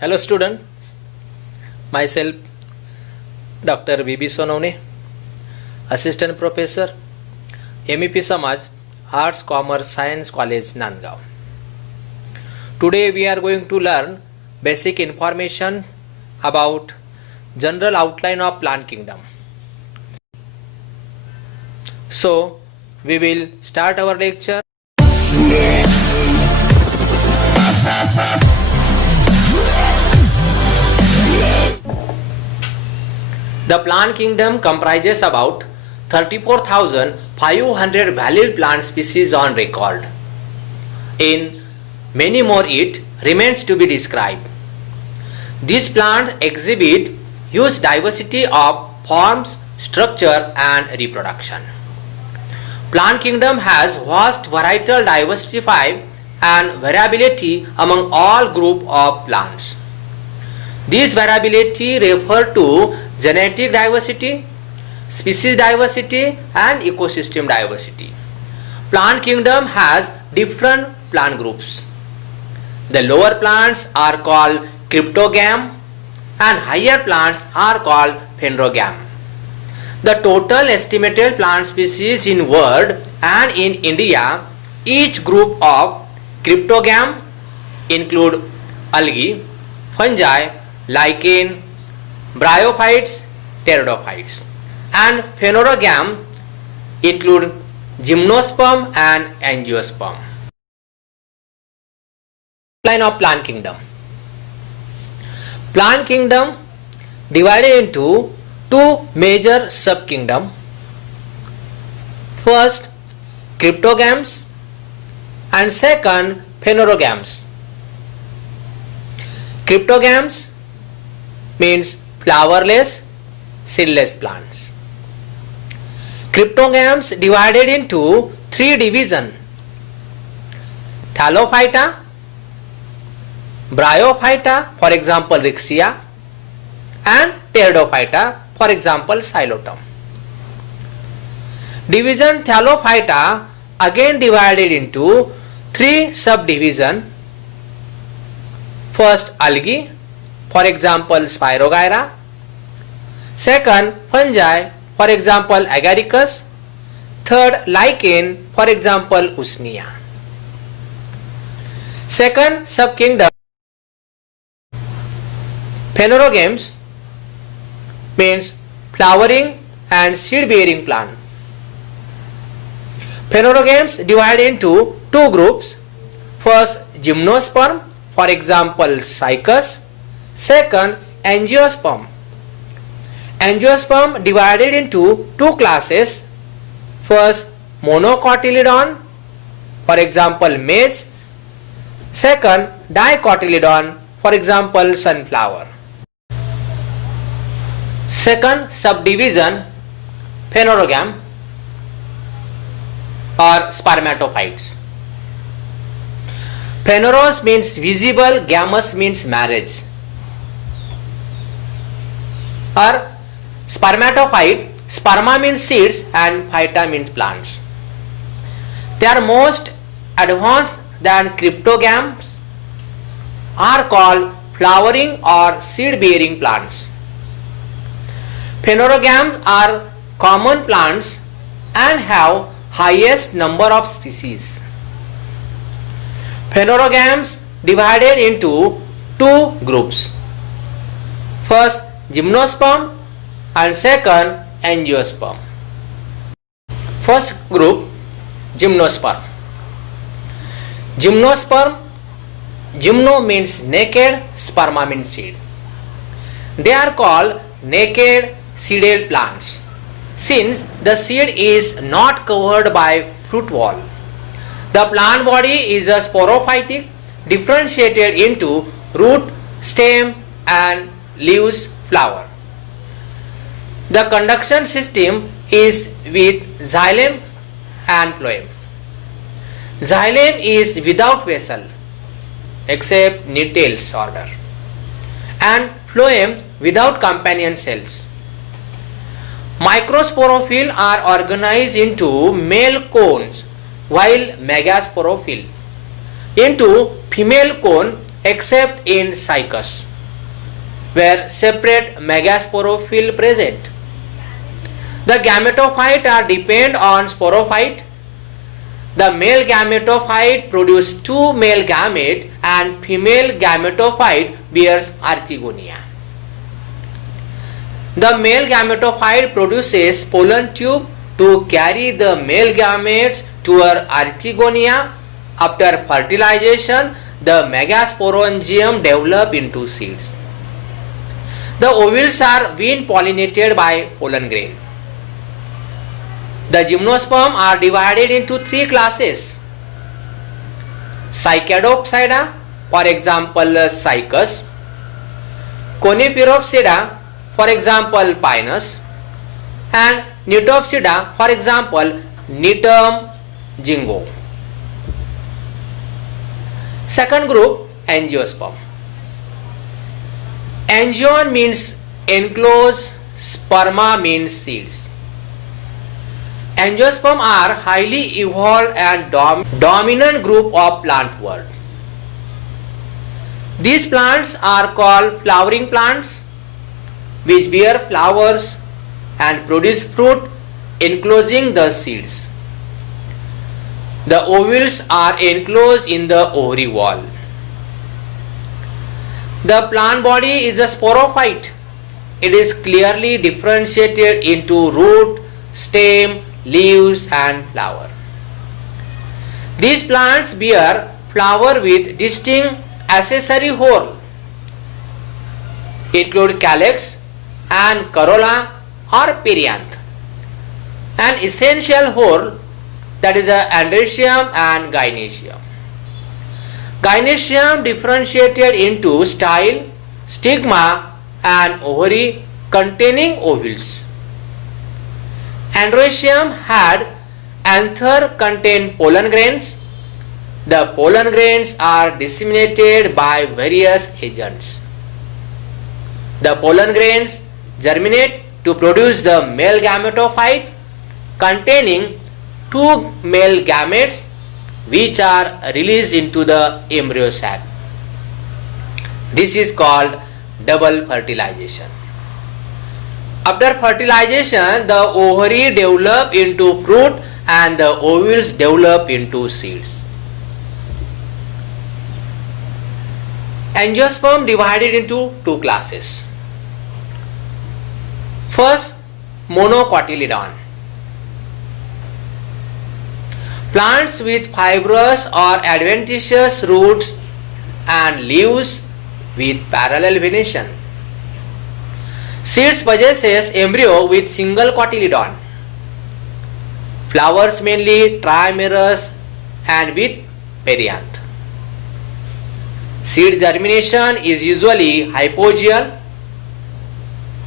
Hello student, myself Dr. B.B. Sonone, Assistant Professor, MEP Samaj, Arts, Commerce, Science College, Nandgaon. Today we are going to learn basic information about general outline of plant kingdom. So we will start our lecture. The plant kingdom comprises about 34,500 valid plant species on record. In many more it remains to be described. These plants exhibit huge diversity of forms, structure and reproduction. Plant kingdom has vast varietal diversity and variability among all group of plants. These variability refer to genetic diversity, species diversity and ecosystem diversity. Plant kingdom has different plant groups. The lower plants are called cryptogam and higher plants are called phanerogam. The total estimated plant species in world and in India, each group of cryptogam include algae, fungi, lichen, bryophytes, pteridophytes, and phanerogam include gymnosperm and angiosperm. Line of plant kingdom. Plant kingdom divided into two major subkingdom. First, cryptogams and second, phanerogams. Cryptogams means flowerless, seedless plants. Cryptogams divided into three divisions: Thallophyta, Bryophyta, for example Rixia, and Pteridophyta, for example Xylotum. Division Thallophyta again divided into three subdivisions. First, algae, for example Spirogyra. Second, fungi, for example Agaricus. Third, lichen, for example Usnea. Second subkingdom, phanerogams, means flowering and seed bearing plant. Phanerogams divided into two groups. First, gymnosperm, for example Cycas. Second, angiosperm. Angiosperm divided into two classes. First, monocotyledon, for example maize. Second, dicotyledon, for example sunflower. Second subdivision, phanerogam or spermatophytes. Phaneros means visible, gamous means marriage. Or spermatophyte, sperma means seeds and phyta means plants. They are most advanced than cryptogams, are called flowering or seed bearing plants. Phanerogams are common plants and have highest number of species. Phanerogams divided into two groups. First, gymnosperm and second, angiosperm. First group, gymnosperm. Gymnosperm, gymno means naked, sperma means seed. They are called naked seeded plants since the seed is not covered by fruit wall. The plant body is a sporophytic, differentiated into root, stem and leaves, flower. The conduction system is with xylem and phloem. Xylem is without vessel except Nettles order and phloem without companion cells. Microsporophyll are organized into male cones while megasporophyll into female cone except in Cycas. where separate megasporophyll present. The gametophyte are depend on sporophyte. The male gametophyte produce two male gametes and female gametophyte bears archegonia. The male gametophyte produces pollen tube to carry the male gametes toward archegonia. After fertilization, the megasporangium develop into seeds. The ovules are being pollinated by pollen grain. The gymnosperm are divided into three classes. Cycadopsida, for example Cycas. Conipyropsida, for example Pinus. And Nitopsida, for example Nitum jingo. Second group, Angiosperm. Angion means enclosed, sperma means seeds. Angiosperm are highly evolved and dominant group of plant world. These plants are called flowering plants, which bear flowers and produce fruit enclosing the seeds. The ovules are enclosed in the ovary wall. The plant body is a sporophyte. It is clearly differentiated into root, stem, leaves and flower. These plants bear flower with distinct accessory whorl, include calyx and corolla or perianth. An essential whorl, that is a androecium and gynoecium. Gynoecium differentiated into style, stigma and ovary containing ovules. Androecium had anther contain pollen grains. The pollen grains are disseminated by various agents. The pollen grains germinate to produce the male gametophyte containing two male gametes which are released into the embryo sac. This is called double fertilization. After fertilization, the ovary develop into fruit and the ovules develop into seeds. Angiosperm divided into two classes. First, monocotyledon. Plants with fibrous or adventitious roots and leaves with parallel venation. Seeds possesses embryo with single cotyledon. Flowers mainly trimerous and with perianth. Seed germination is usually hypogeal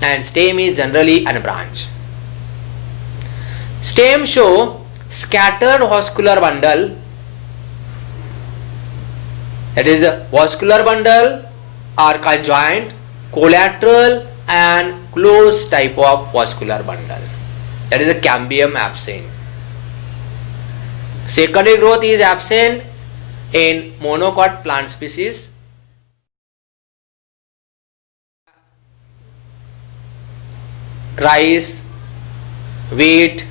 and stem is generally unbranched. Stem show scattered vascular bundle, that is a vascular bundle or conjoint, collateral and closed type of vascular bundle, that is a cambium absent. Secondary growth is absent in monocot plant species. Rice, wheat,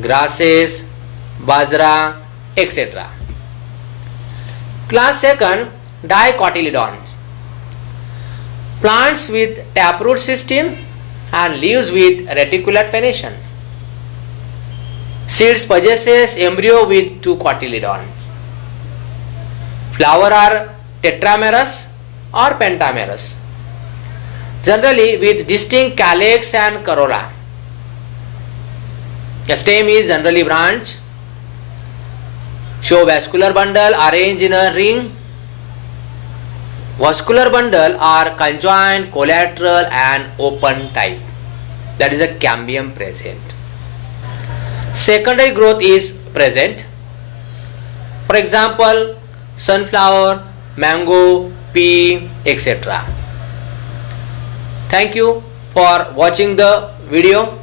grasses, bajra, etc. Class second, dicotyledons. Plants with taproot system and leaves with reticulate venation. Seeds possesses embryo with two cotyledons. Flower are tetramerous or pentamerous, generally with distinct calyx and corolla. The stem is generally branched, show vascular bundle arranged in a ring. Vascular bundle are conjoint, collateral and open type, that is a cambium present. Secondary growth is present. For example, sunflower, mango, pea, etc. Thank you for watching the video.